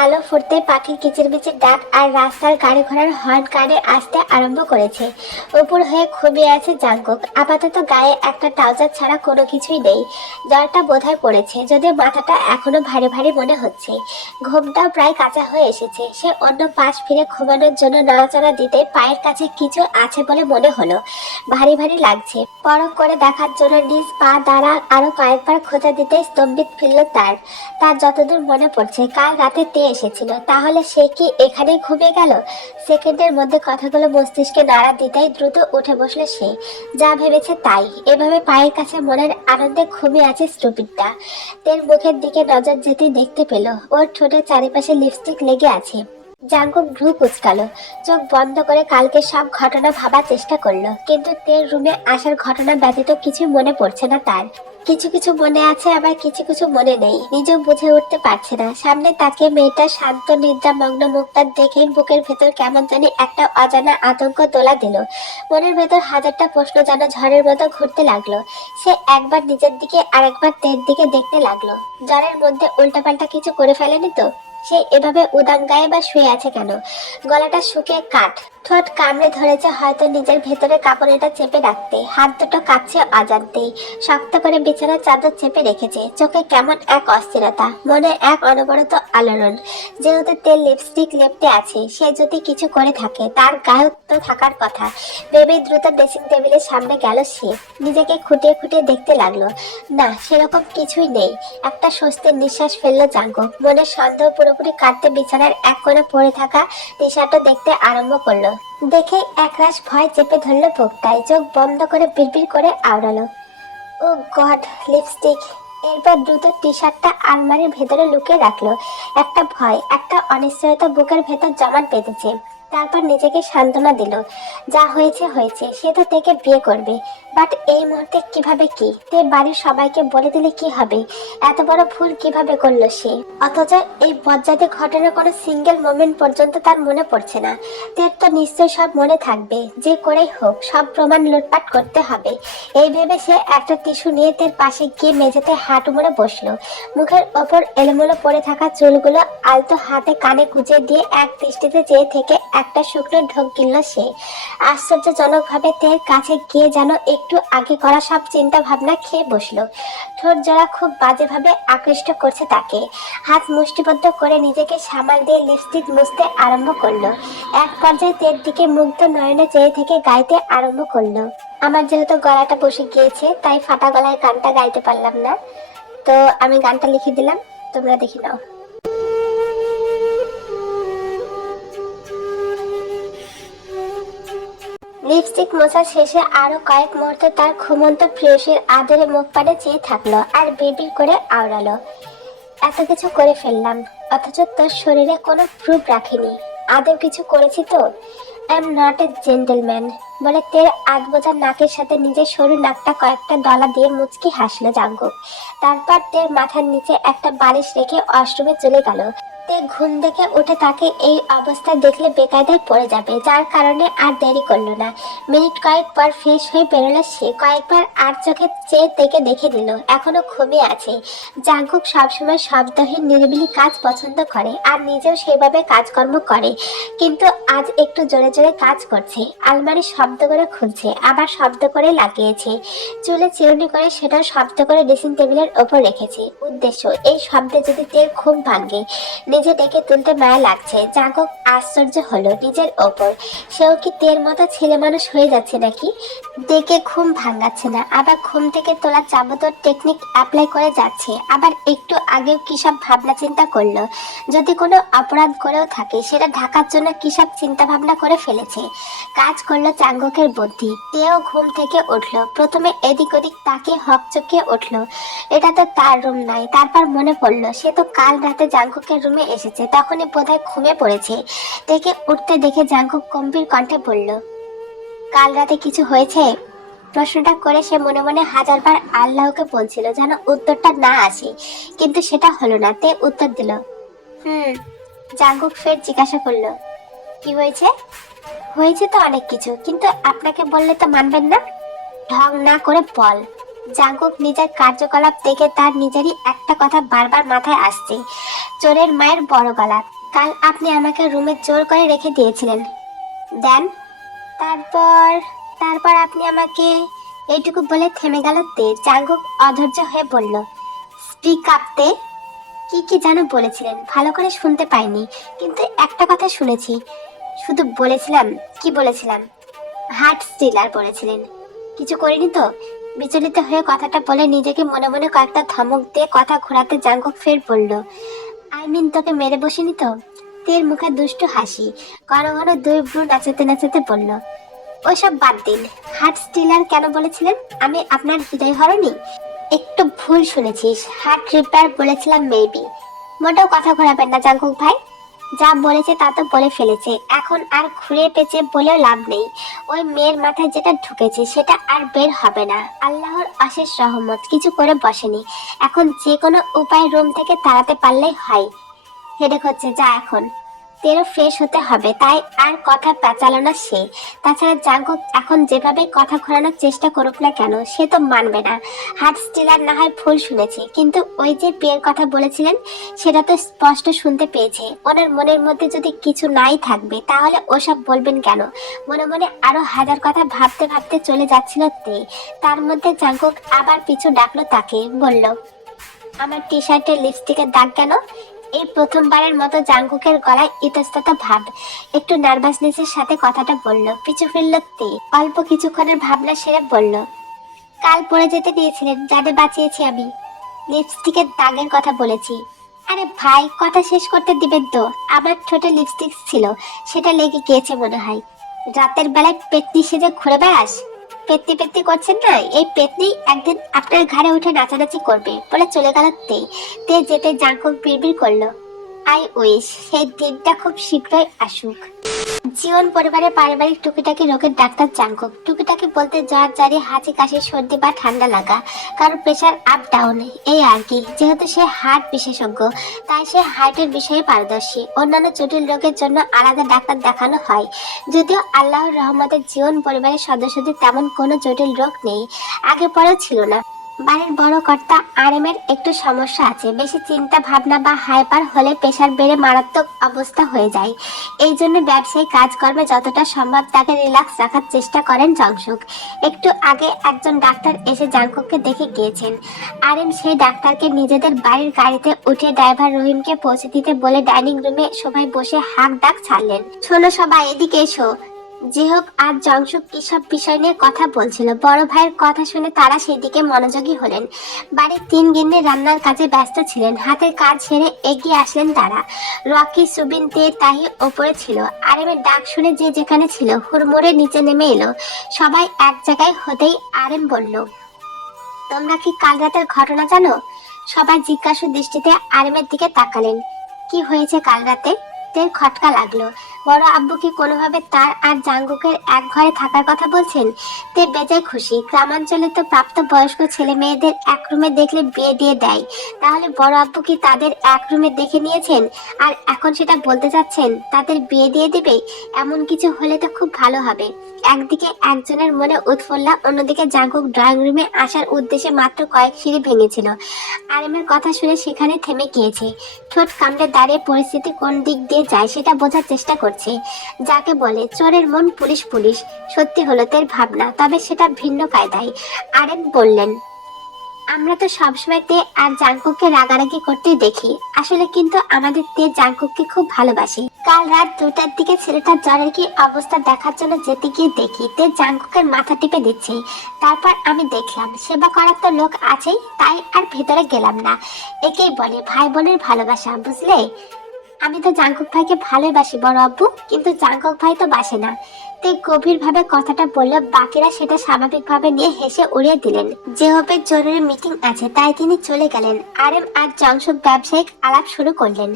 আলো ফুটতে পাখির কিচিরমিচির ডাক আর রাস্তার গাড়ি ঘোড়ার হর্ন কানে আসতে আরম্ভ করেছে। উপর হয়ে ঘুমিয়ে আছে জাঙ্কুক। আপাতত গায়ে একটা ট্রাউজার ছাড়া কোনো কিছুই নেই। জ্বরটা বোধহয় পড়েছে, যদিও মাথাটা এখনো ভারী ভারী মনে হচ্ছে। ঘুমটাও প্রায় কাঁচা হয়ে এসেছে। সে অন্য পাশ ফিরে ঘুমানোর জন্য নড়াচড়া দিতে পায়ের কাছে কিছু আছে বলে মনে হলো। ভারী ভারী লাগছে। পরখ করে দেখার জন্য নিজ পা দ্বারা আরো কয়েকবার খোঁজা দিতে স্তম্ভিত ফিরল তার। তার যতদূর মনে পড়ছে কাল রাতে তে এসেছিল। তাহলে সে কি এখানেই ঘুমিয়ে গেল? সেকেন্ডের মধ্যে কথাগুলো মস্তিষ্কে নাড়া দিতেই দ্রুত উঠে বসলো সে। যা ভেবেছে তাই। এভাবে পায়ের কাছে মনের আনন্দে ঘুমিয়ে আছে স্টুপিডটা। তের মুখের দিকে নজর যেতেই দেখতে পেল ওর ঠোঁটের চারিপাশে লিপস্টিক লেগে আছে। জাঙ্কুক ভ্রু কুঁচকালো, চোখ বন্ধ করে কালকে সব ঘটনা ভাবার চেষ্টা করলো, কিন্তু তের রুমে আসার ঘটনা ব্যতীত কিছু মনে পড়ছে না তার। কিছু কিছু মনে আছে, আবার কিছু কিছু মনে নেই। নিজেও বুঝে উঠতে পারছে না। সামনে তাকে মেয়েটার শান্ত নিদ্রা মগ্ন মুখটা দেখেই বুকের ভেতর কেমন জানি একটা অজানা আতঙ্ক তোলা দিল। মনের ভেতর হাজারটা প্রশ্ন যেন ঝড়ের মতো ঘুরতে লাগলো। সে একবার নিজের দিকে আর একবার তের দিকে দেখতে লাগলো। জ্বরের মধ্যে উল্টাপাল্টা কিছু করে ফেলেনি তো? সে এভাবে উদাম গায়ে বা শুয়ে আছে কেন? গলাটা শুকিয়ে কাঠ, ঠোঁট কামড়ে ধরেছে হয়তো নিজের ভেতরে কাপড়টা চেপে রাখতে। হাত দুটো কাঁপছে অজান্তেই। শক্ত করে বিছানার চাদর চেপে রেখেছে। চোখে কেমন এক অস্থিরতা, মনে এক অনবরত আলোড়ন। যেহেতু তেল লিপস্টিক লেপটে আছে, সে যদি কিছু করে থাকে তার গায়ে তো থাকার কথা। ভেবেই দ্রুত ড্রেসিং টেবিলের সামনে গেল সে। নিজেকে খুঁটিয়ে খুঁটিয়ে দেখতে লাগলো। না, সেরকম কিছুই নেই। একটা স্বস্তির নিঃশ্বাস ফেললো জাঙ্কুক। মনের সন্দেহ পুরোপুরি কাটতে বিছানার এক কোণে পড়ে থাকা টি শার্টও দেখতে আরম্ভ করলো। দেখে একরাশ ভয় চেপে ধরলো বুকটায়। চোখ বন্ধ করে বিড়বিড় করে আওড়ালো, ও গড, লিপস্টিক। এরপর দ্রুত টি শার্টটা আলমারির ভেতরে লুকিয়ে রাখলো। একটা ভয়, একটা অনিশ্চয়তা বুকের ভেতর জমাট বেঁধেছে। তারপর নিজেকে সান্ত্বনা দিল, যা হয়েছে হয়েছে। সে তো তেকে বিয়ে করবে, বাট এই মুহূর্তে কিভাবে কি? তে বাড়ির সবাইকে বলে দিলে কি হবে? এত বড় ভুল কিভাবে করলো সে? অথচ এই বজ্জাতি ঘটনার কোনো সিঙ্গেল মোমেন্ট পর্যন্ত তার মনে পড়ছে না। তের তো নিশ্চয়ই সব মনে থাকবে। যে করেই হোক সব প্রমাণ লুটপাট করতে হবে। এই ভেবে সে একটা টিস্যু নিয়ে তের পাশে গিয়ে মেঝেতে হাঁটু মুড়ে বসলো। মুখের ওপর এলোমেলো পড়ে থাকা চুলগুলো আলতো হাতে কানে গুজে দিয়ে এক দৃষ্টিতে চেয়ে থেকে একটা শুকনো ঢোক গিলল সে। আশ্চর্যজনকভাবে তের কাছে গিয়ে যেন একটু আগে করা সব চিন্তা ভাবনা খেয়ে বসলো। ঠোঁট জোড়া খুব বাজেভাবে আকৃষ্ট করছে তাকে। হাত মুষ্টিবদ্ধ করে নিজেকে সামাল দিয়ে লিপস্টিক মুছতে আরম্ভ করলো। এক পর্যায়ে তের দিকে মুগ্ধ নয়নে চেয়ে থেকে গাইতে আরম্ভ করলো। আমার যেহেতু গলাটা বসে গিয়েছে, তাই ফাটা গলায় গানটা গাইতে পারলাম না, তো আমি গানটা লিখে দিলাম, তোমরা দেখে নাও। লিপস্টিক মোছা শেষে আরো কয়েক মুহূর্ত তার ঘুমন্ত প্রেয়সীর আদরে মুখ পানে চেয়ে থাকলো আর বিড়বিড় করে আওড়ালো, এত কিছু করে ফেললাম, অথচ তোর শরীরে কোনো প্রুফ রাখিনি। আদৌ কিছু করেছি তো? I am not a gentleman বলে তের আধ বোঝা নাকের সাথে নিজের সরু নাকটা কয়েকটা ডলা দিয়ে মুচকি হাসলো জাঙ্কুক। তারপর তের মাথার নিচে একটা বালিশ রেখে ওয়াশরুমে চলে গেল। তে ঘুম থেকে উঠে তাকে এই অবস্থায় দেখলে বেকায়দায় পড়ে যাবে, যার কারণে আর দেরি করলো না। মিনিট কয়েক পর ফ্রেশ হয়ে বেরোলো সে। কয়েকবার আর চোখে চেয়ে তেকে দেখে নিল, এখনো ঘুমিয়ে আছে। জাঙ্কুক সবসময় শব্দহীন নিরিবিলি কাজ পছন্দ করে আর নিজেও সেভাবে কাজকর্ম করে, কিন্তু আজ একটু জোরে জোরে কাজ করছে। আলমারি শব্দ করে খুলছে, আবার শব্দ করে লাগিয়েছে। চুলে চিরুনি করে সেটাও শব্দ করে ড্রেসিং টেবিলের ওপর রেখেছে। উদ্দেশ্য, এই শব্দে যদি তের ঘুম ভাঙে। নিজে ডেকে তুলতে মায়া লাগছে। জাঙ্কুক আশ্চর্য হলো নিজের ওপর। সেও কি তের মতো ছেলে মানুষ হয়ে যাচ্ছে নাকি? ডেকে ঘুম ভাঙাচ্ছে না, আবার ঘুম থেকে তোলার যাবতীয় টেকনিক অ্যাপ্লাই করে যাচ্ছে। আবার একটু আগেও কি সব ভাবনা চিন্তা করলো। যদি কোনো অপরাধ করেও থাকে, সেটা ঢাকার জন্য কি সব চিন্তা ভাবনা করে ফেলেছে। কাজ করলো জাঙ্কুকের বুদ্ধি। তেও ঘুম থেকে উঠলো। প্রথমে এদিক ওদিক তাকে হকচকিয়ে উঠলো, এটা তো তার রুম নয়। তারপর মনে পড়লো সে তো কাল রাতে জাঙ্কুকের রুমে এসেছে, তখনই বোধহয় ঘুমিয়ে পড়েছে। তেকে উঠতে দেখে জাঙ্কুক গম্ভীর কণ্ঠে বলল, কাল রাতে কিছু হয়েছে? প্রশ্নটা করে সে মনে মনে হাজারবার আল্লাহকে বলছিল যেন উত্তরটা না আসে, কিন্তু সেটা হলো না। তে উত্তর দিল, জাঙ্কুক ফের জিজ্ঞাসা করলো, কি হয়েছে? হয়েছে তো অনেক কিছু, কিন্তু আপনাকে বললে তো মানবেন না। ঢং না করে বল। জাঙ্কুক নিজের কার্যকলাপ দেখে তার নিজেরই একটা কথা বারবার মাথায় আসছে। চোরের মায়ের বড় গলা। কাল আপনি আমাকে রুমে জোর করে রেখে দিয়েছিলেন, দেন তারপর তারপর আপনি আমাকে, এইটুকু বলে থেমে গেল তে। জাঙ্কুক অধৈর্য হয়ে বলল, স্পিক আপ তে। কি কি যেন বলেছিলেন, ভালো করে শুনতে পাইনি, কিন্তু একটা কথা শুনেছি। শুধু বলেছিলাম, কি বলেছিলাম? হার্ট স্টিলার বলেছিলেন। কিছু করিনি তো? বিচলিত হয়ে কথাটা বলে নিজেকে মনে মনে কয়েকটা ধমক দিয়ে কথা ঘোরাতে জাঙ্কুক ফের বলল, আই মিন তোকে মেরে বসিনি তো? তের মুখে দুষ্টু হাসি, ঘন ঘন দুই ভ্রু নাচাতে নাচাতে বলল, ওইসব বাদ দিন। হার্ট স্টিলার কেন বলেছিলেন? আমি আপনার হৃদয় হরণী? একটু ভুল শুনেছিস, হার্ট রিপেয়ার বলেছিলাম মেবি। মোটেও কথা ঘোরাবেন না জাঙ্কুক ভাই, যা বলেছে তা তো বলে ফেলেছে, এখন আর ঘুরে পেঁচে বলেও লাভ নেই। ওই মেয়ের মাথায় যেটা ঢুকেছে সেটা আর বের হবে না। আল্লাহর অশেষ রহমত, কিছু করে বসেনি। এখন যে কোনো উপায় রুম থেকে তাড়াতে পারলেই হয়। হেডেক হচ্ছে, যা এখন। তেরো ফ্রেশ হতে হবে, তাই আর কথা পেঁচালো না সে। তাছাড়া জাঙ্কুক এখন যেভাবে কথা ঘোরানোর চেষ্টা করুক না কেন, সে তো মানবে না। হার্ট স্টিলার না হয় ভুল শুনেছে, কিন্তু ওই যে বিয়ের কথা বলেছিলেন সেটা তো স্পষ্ট শুনতে পেয়েছে। ওনার মনের মধ্যে যদি কিছু নাই থাকবে তাহলে ওসব বলবেন কেন? মনে মনে আরো হাজার কথা ভাবতে ভাবতে চলে যাচ্ছিল তে। তার মধ্যে জাঙ্কুক আবার পিছু ডাকলো তাকে, বলল, আমার টি শার্টের লিপস্টিকের দাগ কেন? এই প্রথমবারের মতো জাঙ্কুকের গলায় ইতস্তত ভাব। একটু নার্ভাসনেসের সাথে কথাটা বলল। পিছু ফিরল তে। অল্প কিছুক্ষণের ভাবনা সেরে বলল, কাল পড়ে যেতে দিয়েছিলেন, যাদের বাঁচিয়েছি আমি। লিপস্টিকের দাগের কথা বলেছি। আরে ভাই, কথা শেষ করতে দিবেন তো? আমার ঠোঁটে লিপস্টিক ছিল, সেটা লেগে গিয়েছে মনে হয়। রাতের বেলায় পেতনি সেজে ঘুরে বেড়াস? পেতনি পেতনি করছেন না, এই পেতনি একদিন আপনার ঘাড়ে উঠে নাচানাচি করবে বলে চলে গেল তে। তে যেতে জাঙ্কুক বিড়বিড় করলো, আই উইশ সেই দিনটা খুব শীঘ্রই আসুক। জীবন পরিবারের পারিবারিক টুকিটাকি রোগের ডাক্তার জাঙ্কুক। টুকিটাকি বলতে জ্বর, জারি, হাঁচি, কাশি, সর্দি বা ঠান্ডা লাগা, কারো প্রেশার আপ ডাউন, এই আর কি। যেহেতু সে হার্ট বিশেষজ্ঞ, তাই সে হার্টের বিষয়ে পারদর্শী। অন্যান্য জটিল রোগের জন্য আলাদা ডাক্তার দেখানো হয়। যদিও আল্লাহর রহমতে জীবন পরিবারের সদস্যদের তেমন কোনো জটিল রোগ নেই, আগে পরেও ছিল না। বাড়ির বড় কর্তা আরএমের একটু সমস্যা আছে। বেশি চিন্তা ভাবনা বা হাইপার হলে প্রেশার বেড়ে মারাত্মক অবস্থা হয়ে যায়। এই জন্য ব্যবসায়িক কাজকর্মে যতটা সম্ভব তাকে রিল্যাক্স রাখার চেষ্টা করেন জাংশুক। একটু আগে একজন ডাক্তার এসে জাংকুককে দেখে গিয়েছেন। আরএম সেই ডাক্তারকে নিজেদের বাড়ির গাড়িতে উঠিয়ে ড্রাইভার রহিমকে পৌঁছে দিতে বলে ডাইনিং রুমে সবাই বসে হাঁক ডাক ছাড়লেন। শোনো সবাই, এদিকে এসো। জিহক আর জংশুক কিসব বিষয় নিয়ে কথা বলছিল। বড় ভাইয়ের কথা শুনে তারা সেদিকে মনোযোগী হলেন। বাড়ির তিন গিন্নি রান্নার কাজে ব্যস্ত ছিলেন। হাতের কাজ সেরে এগিয়ে আসলেন তারা। রকি, সুবিন, তে, তাহি ওপরে ছিল। আরেমের ডাক শুনে যে যেখানে ছিল হুড়মুড়ে নিচে নেমে এলো। সবাই এক জায়গায় হতেই আরেম বলল, তোমরা কি কাল রাতের ঘটনা জানো? সবাই জিজ্ঞাসু দৃষ্টিতে আরেমের দিকে তাকালেন। কি হয়েছে কাল রাতে? তের খটকা লাগলো। বড় আব্বু কি কোনোভাবে তার আর জাঙ্গুকের এক ঘরে থাকার কথা বলছেন? তে বেজায় খুশি। গ্রামাঞ্চলে তো প্রাপ্ত বয়স্ক ছেলে মেয়েদের এক রুমে দেখলে বিয়ে দিয়ে দেয়। তাহলে বড় আব্বু কি তাদের এক রুমে দেখে নিয়েছেন আর এখন সেটা বলতে চাচ্ছেন তাদের বিয়ে দিয়ে দিবে? এমন কিছু হলে তো খুব ভালো হবে। একদিকে একজনের মনে উৎফুল্লা, অন্যদিকে জাঙ্কুক ড্রয়িং রুমে আসার উদ্দেশ্যে মাত্র কয়েক সিঁড়ি ভেঙেছিল। আরেমের কথা শুনে সেখানে থেমে গিয়েছে। ঠোঁট কামড়ে দাঁড়িয়ে পরিস্থিতি কোন দিক দিয়ে যায় সেটা বোঝার চেষ্টা করছে। যাকে বলে চোরের মন পুলিশ পুলিশ, সত্যি হলো তের ভাবনা, তবে সেটা ভিন্ন কায়দায়। আরেম বললেন, আমরা তো সবসময় তে আর জাঙ্কুককে রাগারাগি করতেই দেখি, আসলে কিন্তু আমাদের তে জাঙ্কুককে খুব ভালোবাসে। কাল রাত 2টার দিকে ছেলেটার জ্বরের কি অবস্থা দেখার জন্য যেতে গিয়ে দেখি তে জাঙ্কুকের মাথা টিপে দিচ্ছে। তারপর আমি দেখলাম সেবা করার তো লোক আছেই, তাই আর ভেতরে গেলাম না। একেই বলে ভাই বোনের ভালোবাসা, বুঝলে? আমি তো জাঙ্কুক ভাইকে ভালোবাসি বড় আব্বু, কিন্তু জাঙ্কুক ভাই তো বাসে না। তে গভীর ভাবে কথাটা বলল। বাকিরা সেটা স্বাভাবিকভাবে নিয়ে হেসে উড়িয়ে দিলেন। জেহবের জরুরি মিটিং আছে, তাই তিনি চলে গেলেন। আরএম আর জংশুক ব্যবসায়িক আলাপ শুরু করলেন।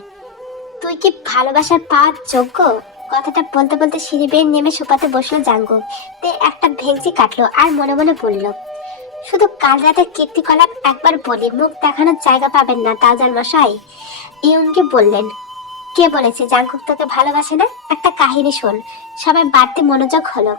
তুই কি ভালোবাসার পাওয়ার যোগ্য? কথাটা বলতে বলতে সিঁড়ি বেয়ে নেমে সোফাতে বসলো জাঙ্কুক। তে একটা ভেঙচি কাটলো আর মনে মনে বলল, শুধু কাল রাতের কীর্তিকলাপ একবার বলি, মুখ দেখানোর জায়গা পাবেন না তাজার মশাই। ইউনকে বললেন, কে বলেছে জাঙ্কুক তোকে ভালোবাসে না? একটা কাহিনী শোন। সবাই বাড়তি মনোযোগ হলো।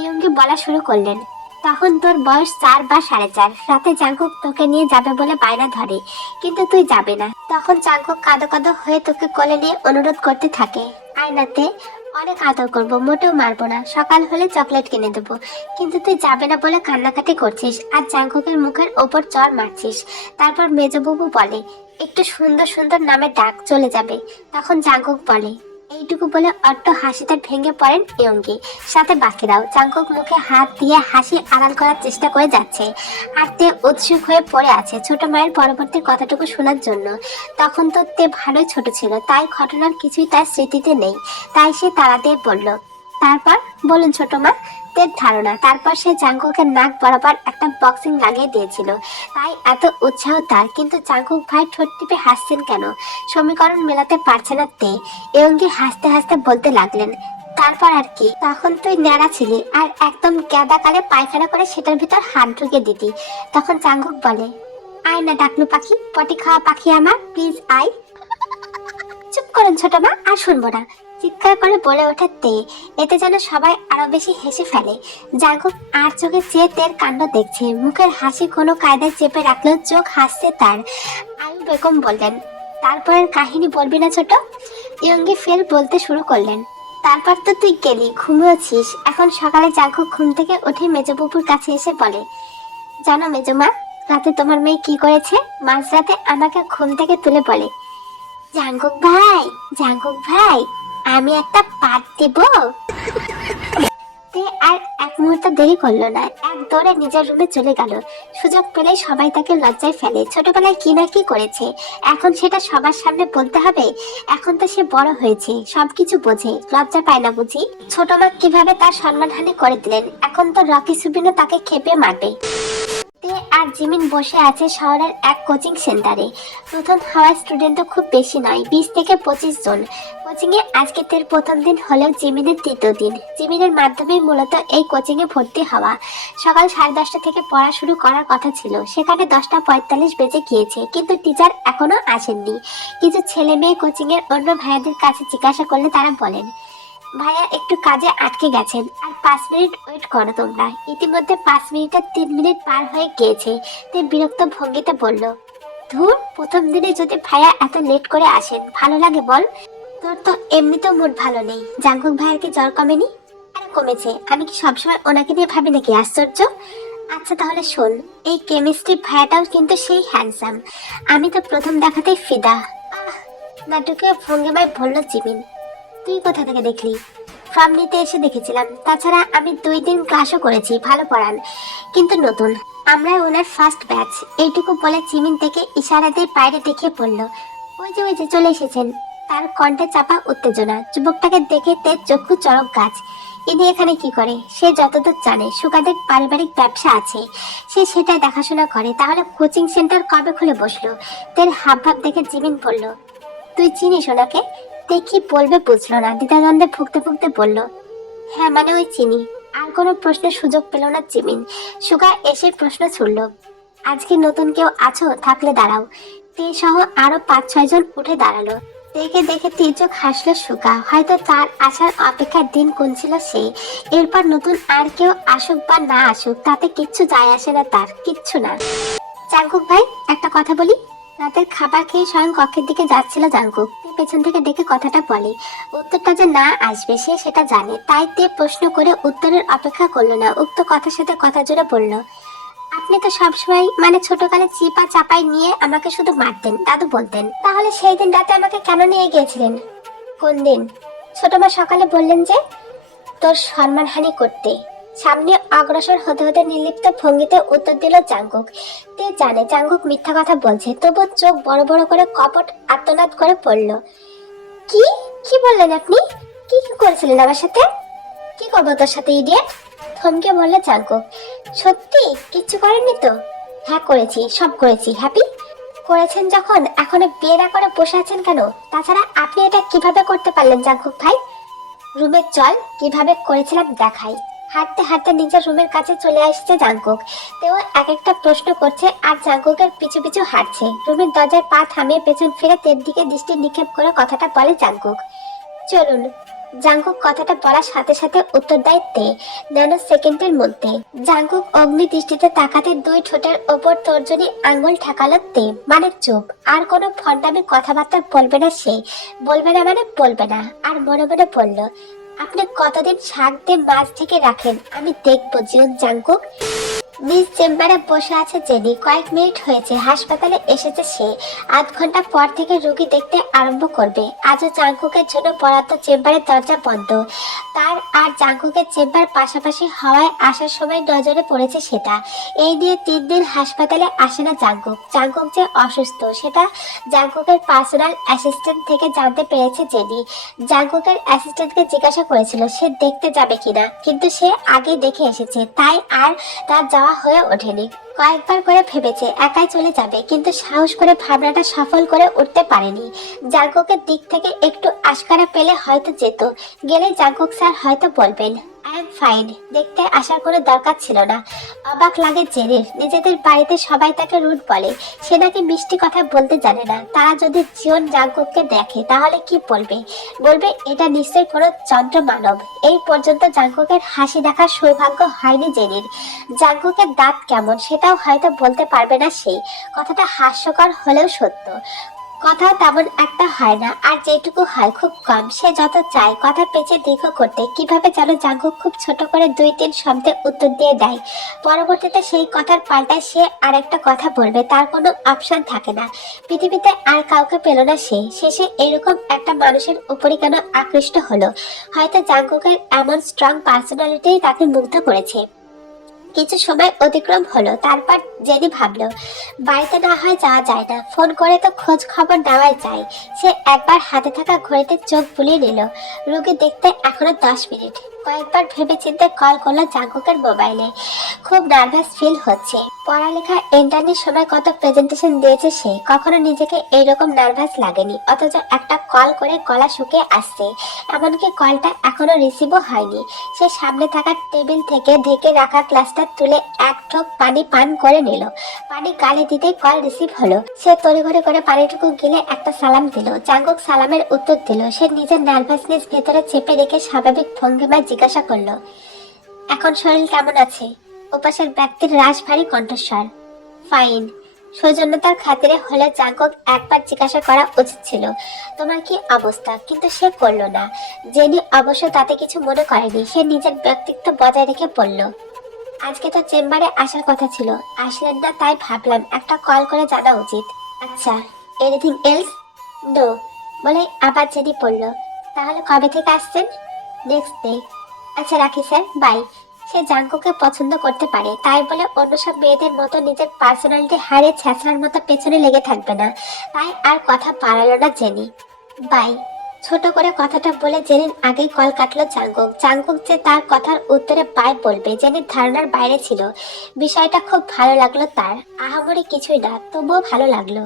ইয়ঙ্গি বলা শুরু করলেন, তখন তোর বয়স 4 বা 4.5। রাতে জাঙ্কুক তোকে নিয়ে যাবে বলে বায়না ধরে, কিন্তু তুই যাবে না। তখন জাঙ্কুক কাঁদো কাঁদো হয়ে তোকে কোলে নিয়ে অনুরোধ করতে থাকে, আয়নাতে অনেক আদর করবো, মোটেও মারবো না, সকাল হলে চকলেট কিনে দেবো। কিন্তু তুই যাবে না বলে কান্নাকাটি করছিস আর জাঙ্কুকের মুখের ওপর চড় মারছিস। তারপর মেজবাবু বলে, একটু সুন্দর সুন্দর নামে ডাক, চলে যাবে। তখন জাঙ্কুক বলে, এইটুকু বলে অট্ট হাসিতে ভেঙে পড়েন ইয়ঙ্গি, সাথে বাকিরাও। জাঙ্কুক মুখে হাত দিয়ে হাসি আড়াল করার চেষ্টা করে যাচ্ছে, আর তে উৎসুক হয়ে পড়ে আছে ছোট মায়ের পরবর্তী কথাটুকু শোনার জন্য। তখন তো তে ভালোই ছোট ছিল, তাই ঘটনার কিছুই তার স্মৃতিতে নেই। তাই সে তাড়া দিয়ে বলল, তারপর বলুন ছোট মা। তের ধারণা তারপর সে জাঙ্কুকের নাক বরাবর একটা বক্সিং লাগিয়ে দিয়েছিল, তাই এত উৎসাহ তার। কিন্তু জাঙ্কুক ভাই ঠোঁট টিপে হাসছেন কেন? সমীকরণ মেলাতে পারছে না তে। ইয়ঙ্গি হাসতে হাসতে বলতে লাগলেন, তারপর আর কি, তখন তুই ন্যাড়া ছিলি আর একদম গ্যাদা কালে পায়খানা করে সেটার ভিতর হাত ঢুকে দিতি। তখন জাঙ্কুক বলে, আয় না ডাকলু পাখি, পটি খাওয়া পাখি আমার, প্লিজ আয়। চুপ করুন ছোট মা, আর শুনবো না, চিৎকার করে বলে ওঠে তে। এতে যেন সবাই আরো বেশি হেসে ফেলে। জাঙ্কুক আর চোখে চেয়ে তের কাণ্ড দেখছে, মুখের হাসি কোনো কায়দায় চেপে রাখলেও চোখ হাসছে তার। আয়ু বেগম বললেন, তারপরের কাহিনী বলবি না ছোট? ইয়ঙ্গি ফের বলতে শুরু করলেন, তারপর তো তুই গেলি, ঘুমিয়েছিস। এখন সকালে জাঙ্কুক ঘুম থেকে উঠে মেজবুপুর কাছে এসে বলে, জানো মেজমা, রাতে তোমার মেয়ে কি করেছে? মাঝরাতে আমাকে ঘুম থেকে তুলে বলে, জাঙ্কুক ভাই, জাঙ্কুক ভাই, আমি একটা পাত দেব। তে আর এক মুহূর্ত দেরি করলো না, এক দৌড়ে নিজের রুমে চলে গেল। সুযোগ পেলে সবাই তাকে লজ্জায় ফেলে, ছোটবেলায় কি না কি করেছে, এখন সেটা সবার সামনে বলতে হবে। এখন তো সে বড় হয়েছে, সবকিছু বোঝে, লজ্জা পায় না বুঝি? ছোট মা কিভাবে তার সম্মানহানি করে দিলেন, এখন তো রকি সুবিনও তাকে খেপে মারবে। তে আর জিমিন বসে আছে শহরের এক কোচিং সেন্টারে। প্রথম হওয়ার স্টুডেন্টও খুব বেশি নয়, 20 থেকে 25 জন। কোচিং এ আজকে তের প্রথম দিন হলেও জিমিনের তৃতীয় দিন। জিমিনের মাধ্যমে মূলত এই কোচিং এ ভর্তি হওয়া। সকাল 10:30 থেকে পড়া শুরু করার কথা ছিল, সেখানে 10:45 বেজে গিয়েছে, কিন্তু টিচার এখনো আসেননি। কিছু ছেলে মেয়ে কোচিং এর অন্য ভাইয়াদের কাছে জিজ্ঞাসা করলে তারা বলেন, ভাইয়া একটু কাজে আটকে গেছেন, আর 5 মিনিট ওয়েট করো তোমরা। ইতিমধ্যে 5 মিনিটের 3 মিনিট পার হয়ে গিয়েছে। তে বিরক্ত ভঙ্গিতে বলল, ধুর, প্রথম দিনে যদি ভাইয়া এত লেট করে আসেন, ভালো লাগে বল? তোর তো এমনিতেও মুড ভালো নেই। জাঙ্কুক ভাইয়ের কি জ্বর কমেনি? আরে কমেছে, আমি কি সবসময় ওনাকে নিয়ে ভাবি নাকি? আশ্চর্য। আচ্ছা তাহলে শোন, এই কেমিস্ট্রি ভাইয়াটাও কিন্তু সেই হ্যান্ডসাম, আমি তো প্রথম দেখাতেই ফিদা। নাটকীয় ভঙ্গিমায় বলল জিমিন, তুই কোথা থেকে দেখলি? ফর্ম নিতে এসে দেখেছিলাম, তাছাড়া আমি 2 দিন ক্লাসও করেছি, ভালো পড়ান, কিন্তু নতুন, আমরা ওনার ফার্স্ট ব্যাচ। এইটুকু বলে জিমিন থেকে ইশারাতে বাইরে দেখিয়ে পড়ল, ওই যে চলে এসেছেন। তার কণ্ঠে চাপা উত্তেজনা। যুবকটাকে দেখে তেজ চক্ষু চড়ক গাছ। ইনি এখানে কি করে? সে যতদূর জানে সুগাদের পারিবারিক ব্যবসা আছে, সে সেটা দেখাশোনা করে। তাহলে কোচিং সেন্টার কবে খুলে বসলো? তের হাবভাব দেখে জিমিন বলল, তুই চিনিস ওনাকে? তে কি বলবে বুঝলো না, দ্বিধাদ্বন্দ্বে ভুগতে ভুগতে বলল, হ্যাঁ মানে ওই চিনি। আর কোনো প্রশ্নের সুযোগ পেল না জিমিন। সুগা এসে প্রশ্ন ছুড়ল, আজকে নতুন কেউ আছো? থাকলে দাঁড়াও। তে সহ আরো 5-6 জন উঠে দাঁড়ালো। দেখে দেখে তির্যক হাসলো সুগা, হয়তো তার আসার অপেক্ষার দিন গুনছিল সে। এরপর নতুন আর কেউ আসুক বা না আসুক তাতে কিচ্ছু যায় আসে না, তার কিচ্ছু না। জাঙ্কুক ভাই, একটা কথা বলি। রাতের খাবার খেয়ে স্বয়ং কক্ষের দিকে যাচ্ছিল জাঙ্কুক। তে পেছন থেকে ডেকে কথাটা বলে। উত্তরটা যে না আসবে সে সেটা জানে, তাই তে প্রশ্ন করে উত্তরের অপেক্ষা করলো না, উক্ত কথার সাথে কথা জুড়ে বলল, আপনি তো সবসময় মানে ছোটকালে চিপা চাপাই নিয়ে আমাকে শুধু মারতেন, দাদু বলতেন। তাহলে সেই দিন রাতে আমাকে কেন নিয়ে গিয়েছিলেন? কোন দিন? ছোট মা সকালে বললেন যে তোর সম্মানহানি করতে। সামনে অগ্রসর হতে হতে নির্লিপ্ত ভঙ্গিতে উত্তর দিল জাঙ্কুক। তে জানে জাঙ্কুক মিথ্যা কথা বলছে, তবু চোখ বড় বড় করে কপট আর্তনাদ করে পড়ল, কি কি বললেন আপনি? কি কি করেছিলেন আমার সাথে? কি করবো তোর সাথে ইডিয়েট? থমকে বললে জাঙ্কুক। সত্যি কিচ্ছু করেননি তো? হ্যাঁ করেছি, সব করেছি। হ্যাপি? করেছেন যখন এখনো বিয়ে না করে বসে আছেন কেন? তাছাড়া আপনি এটা কিভাবে করতে পারলেন জাঙ্কুক ভাই? রুমে চল, কিভাবে করেছিলাম দেখাই। হাঁটতে হাঁটতে নিজের রুমের কাছে চলে আসছে জাঙ্কুক। তেও এক একটা প্রশ্ন করছে আর জাঙ্কুকের পিছু পিছু হাঁটছে। রুমের দরজায় পা থামিয়ে পেছন ফিরে তের দিকে দৃষ্টি নিক্ষেপ করে কথাটা বলে জাঙ্কুক, চলুন। জাঙ্কুক কথাটা বলার সাথে সাথে উত্তর দেয় তে, ন্যানো সেকেন্ডের মধ্যে। জাঙ্কুক অগ্নি দৃষ্টিতে তাকাতে দুই ঠোঁটের ওপর তর্জনী আঙ্গুল ঠেকালো তে, মানে চুপ। আর কোনো ফন্ডামি কথাবার্তা বলবে না সে, বলবে না মানে বলবে না। আর মনে মনে বলল, আপনি কতদিন শাক দিয়ে মাছ ঢেকে রাখেন আমি দেখবো জিয়ন জাঙ্কুক। নিজ চেম্বারে বসে আছে জেনি। কয়েক মিনিট হয়েছে হাসপাতালে এসেছে সে। আধ ঘন্টা পর থেকে রোগী দেখতে আরম্ভ করবে। আজও জাঙ্কুকের জন্য বরাদ্দ চেম্বারের দরজা বন্ধ। তার আর জাঙ্কুকের চেম্বার পাশাপাশি হওয়ায় আসার সময় নজরে পড়েছে সেটা। এই নিয়ে 3 দিন হাসপাতালে আসে না জাঙ্কুক। জাঙ্কুক যে অসুস্থ সেটা জাঙ্কুকের পার্সোনাল অ্যাসিস্ট্যান্ট থেকে জানতে পেরেছে জেনি। জাঙ্কুকের অ্যাসিস্ট্যান্টকে জিজ্ঞাসা করেছিল সে দেখতে যাবে কিনা, কিন্তু সে আগে দেখে এসেছে, তাই আর তার যাওয়া হয়ে ওঠেনি। কয়েকবার করে ভেবেছে একাই চলে যাবে, কিন্তু সাহস করে ভাবনাটা সফল করে উঠতে পারেনি। জাঙ্কুকের দিক থেকে একটু আশকারা পেলে হয়তো যেত। গেলে জাঙ্কুক স্যার হয়তো বলবেন, আই এম ফাইন। দেখতে আসার কোনো দরকার ছিল না। অবাক লাগে জেরির, নিজেদের বাড়িতে সবাই তাকে রুট বলে, সে নাকি মিষ্টি কথা বলতে জানে না। তারা যদি জিয়ন জাঙ্কুককে দেখে তাহলে কি বলবে? বলবে এটা নিশ্চয়ই কোনো যন্ত্র মানব। এই পর্যন্ত জাঙ্কুকের হাসি দেখার সৌভাগ্য হয়নি জেরির। জাঙ্কুকের দাঁত কেমন সেটাও হয়তো বলতে পারবে না সে। কথাটা হাস্যকর হলেও সত্য। কথা তেমন একটা হয় না, আর যেটুকু হয় খুব কম। সে যত চায় কথা পেঁচে দীর্ঘ করতে, কিভাবে যেন জাঙ্কুক খুব ছোট করে 2-3 শব্দে উত্তর দিয়ে দেয়। পরবর্তীতে সেই কথার পাল্টায় সে আরেকটা কথা বলবে, তার কোনো অপশন থাকে না। পৃথিবীতে আর কাউকে পেল না সে। শেষে এরকম একটা মানুষের উপরই কেন আকৃষ্ট হলো? হয়তো জাঙ্কুকের এমন স্ট্রং পার্সোনালিটি তাকে মুগ্ধ করেছে। কিছু সময় অতিক্রম হলো, তারপর জেনি ভাবলো বাড়িতে না হয় যাওয়া যায় না, ফোন করে তো খোঁজ খবর নেওয়াই যায়। সে একবার হাতে থাকা ঘড়িতে চোখ বুলিয়ে নিল। রোগী দেখতে এখনো 10 মিনিট। কয়েকবার ভেবে চিন্তে কল করলো জাঙ্কুকের মোবাইলে। খুব নার্ভাস ফিল হচ্ছে। পড়ালেখা ইন্টার্নের সময় কত প্রেজেন্টেশন দিয়েছে সে, কখনো নিজেকে এইরকম নার্ভাস লাগেনি। অথচ একটা কল করে গলা শুকিয়ে আসছে। এমনকি কলটা এখনো রিসিভও হয়নি। সে সামনে থাকা টেবিল থেকে ঢেকে রাখা গ্লাসটা তুলে এক ঢোক পানি পান করে নিল। পানি গালে দিতে কল রিসিভ হলো। সে তড়িঘড়ি করে পানিটুকু গিলে একটা সালাম দিল। জাঙ্কুক সালামের উত্তর দিল। সে নিজের নার্ভাসনেস ভেতরে চেপে রেখে স্বাভাবিক ভঙ্গিমায় জিজ্ঞাসা করলো, এখন শরীর কেমন আছে? ওপাশের ব্যক্তির রাশ ভারী কণ্ঠস্বর, ফাইন। সৌজন্যতার খাতিরে হলে জাঙ্কুক একবার জিজ্ঞাসা করা উচিত ছিল, তোমার কি অবস্থা? কিন্তু সে করলো না। জেনি অবশ্য তাতে কিছু মনে করেনি। সে নিজের ব্যক্তিত্ব বজায় রেখে বলল, আজকে তো চেম্বারে আসার কথা ছিল, আসলেন না, তাই ভাবলাম একটা কল করে জানা উচিত। আচ্ছা, এনিথিং এলস? নো। বলে আবার জেনি পড়ল, তাহলে কবে থেকে আসছেন? Next day. আচ্ছা রাখি স্যার, বাই। সে জাঙ্কুকে পছন্দ করতে পারে, তাই বলে অন্য সব মেয়েদের মতো নিজের পার্সোনালিটি হারিয়ে ছ্যাঁচড়ার মতো পেছনে লেগে থাকবে না। তাই আর কথা পারালো না জেনি। বাই। ছোট করে কথাটা বলে জেনির আগেই কল কাটলো জাঙ্কুক। জাঙ্কুক যে তার কথার উত্তরে বাই বলবে জেনির ধারণার বাইরে ছিল। বিষয়টা খুব ভালো লাগলো তার। আহামরি কিছুই না, তবুও ভালো লাগলো।